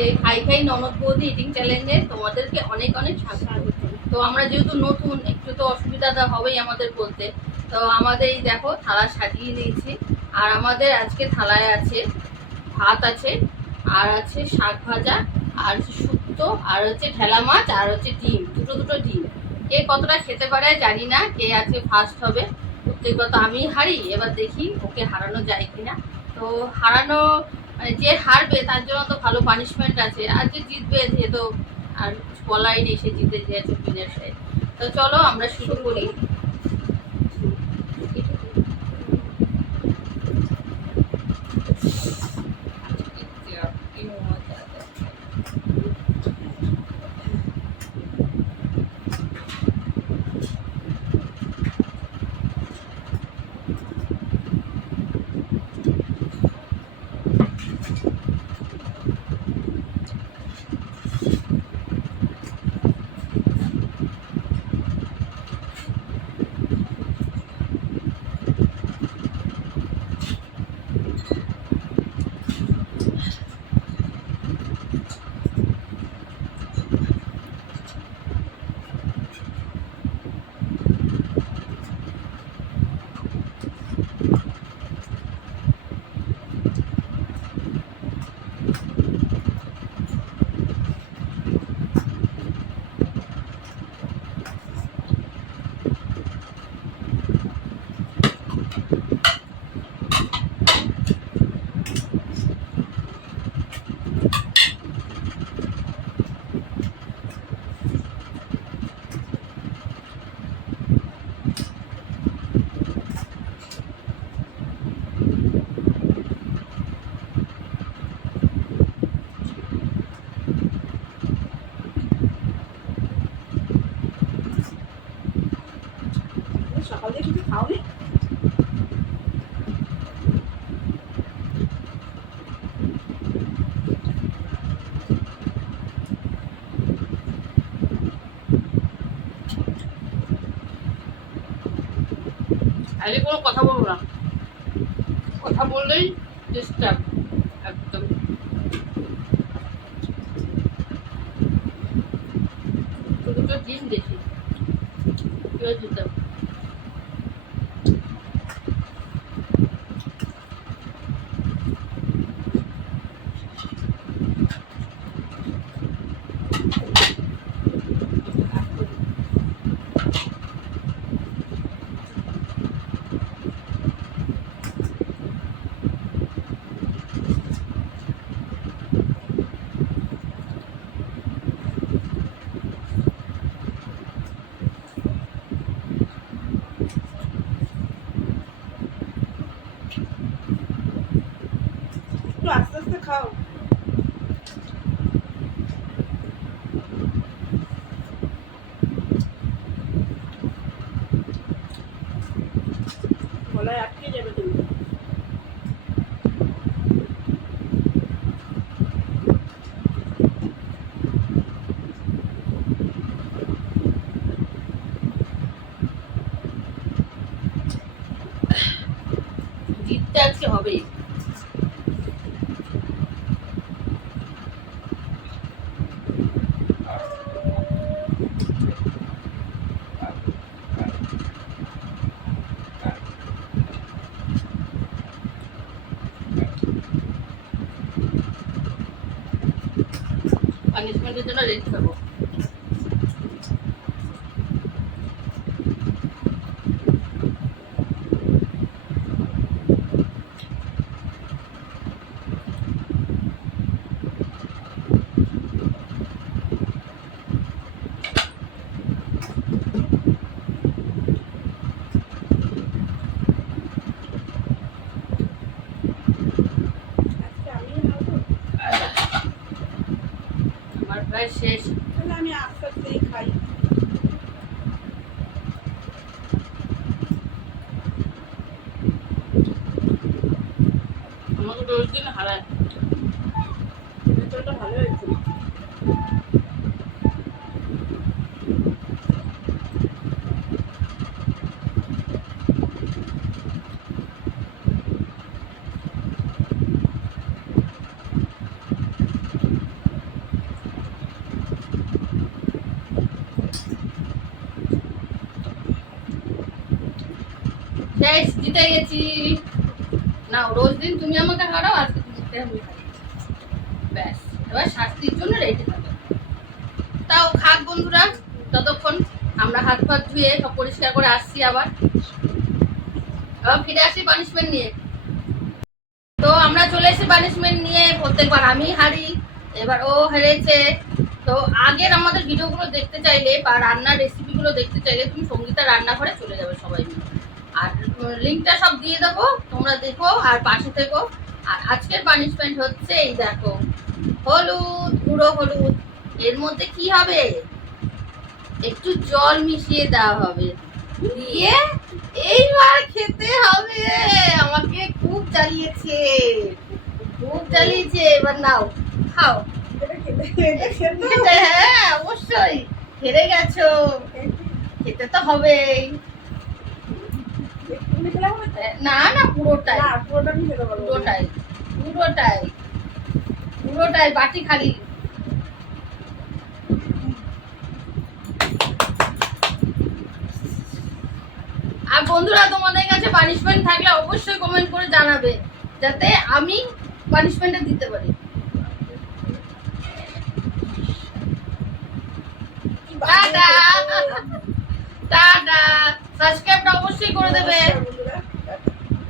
এই খাই খাই ননদ বৌদি ইটিং চ্যালেঞ্জে তোমাদেরকে অনেক অনেক স্বাগত। তো আমরা যেহেতু নতুন, একটু তো অসুবিধাটা হবেই আমাদের বলতে। তো আমাদের এই দেখো থালা সাজিয়ে নিয়েছি। আর আমাদের আজকে থালায় আছে ভাত আছে, আর আছে শাক ভাজা, আর হচ্ছে শুক্তো, আর হচ্ছে ঢেলা মাছ, আর হচ্ছে ডিম, দুটো দুটো ডিম। কে কতটা খেতে পারে জানি না, কে আজকে ফার্স্ট হবে। প্রত্যেকবার তো আমি হারি, এবার দেখি ওকে হারানো যায় কিনা। তো হারানো মানে যে হারবে তার জন্য তো ভালো পানিশমেন্ট আছে, আর যে জিতবে যেহেতু আর বলাই নেই সে জিতে দিয়েছে বিনের সাইড। তো চলো আমরা শুরু করি। সকালে কিছু খাওনি? আগে কোনো কথা বলবো না, কথা বললেই ডিস্টার্ব একদম। দুটো ডিম দেখি কেউ দিতাম। একটু আস্তে আস্তে খাও। গলায় আটকে যাবে তুমি। জিততে আজকে হবেই। পানিশমেন্টের জন্য রেডি থাকবো। আজকে আমি নাও তো। আমার প্রায় শেষ। তাহলে আমি আস্তে আস্তেই খাই। আমাকে দোষ দিন হারায়। ভেতরটা ভালো হয়েছে। জিতে গেছি। না রোজ দিন তুমি আমাকে হারাও, আজকে তোমাকে আমি হারাই। ব্যাস এবার শাস্তির জন্য রেডি থাকো। তাও খাক বন্ধুরা, ততক্ষণ আমরা হাত ফাত ধুয়ে সব পরিষ্কার করে আসছি, আবার ফিরে আসি পানিশমেন্ট নিয়ে। তো আমরা চলে এসেছি পানিশমেন্ট নিয়ে। প্রত্যেকবার আমি হারি, এবার ও হেরেছে। তো আগের আমাদের ভিডিওগুলো দেখতে চাইলে বা রান্নার রেসিপিগুলো দেখতে চাইলে তুমি সঙ্গীতা রান্নাঘরে চলে যাবে সবাই মিলে, আর লিঙ্কটা সব দিয়ে দেবো, তোমরা দেখো আর পাশে থেকো। আর আজকের পানিশমেন্ট হচ্ছে এই দেখো, হলুদ, গুঁড়ো হলুদ। এর মধ্যে কি হবে, একটু জল মিশিয়ে দেওয়া হবে, দিয়ে এইবার খেতে হবে। আমাকে খুব জ্বালিয়েছে, খুব জ্বালিয়েছে। এবার নাও খাও। হ্যাঁ অবশ্যই হেরে গেছো, খেতে তো হবেই। না না পুরোটাই, পুরোটাই পুরোটাই পুরোটাই, বাটি খালি। আর বন্ধুরা তোমাদের কাছে পানিশমেন্ট থাকলে অবশ্যই কমেন্ট করে জানাবে, যাতে আমি পানিশমেন্টটা দিতে পারি। টাটা টাটা, সাবস্ক্রাইবটা অবশ্যই করে দেবে।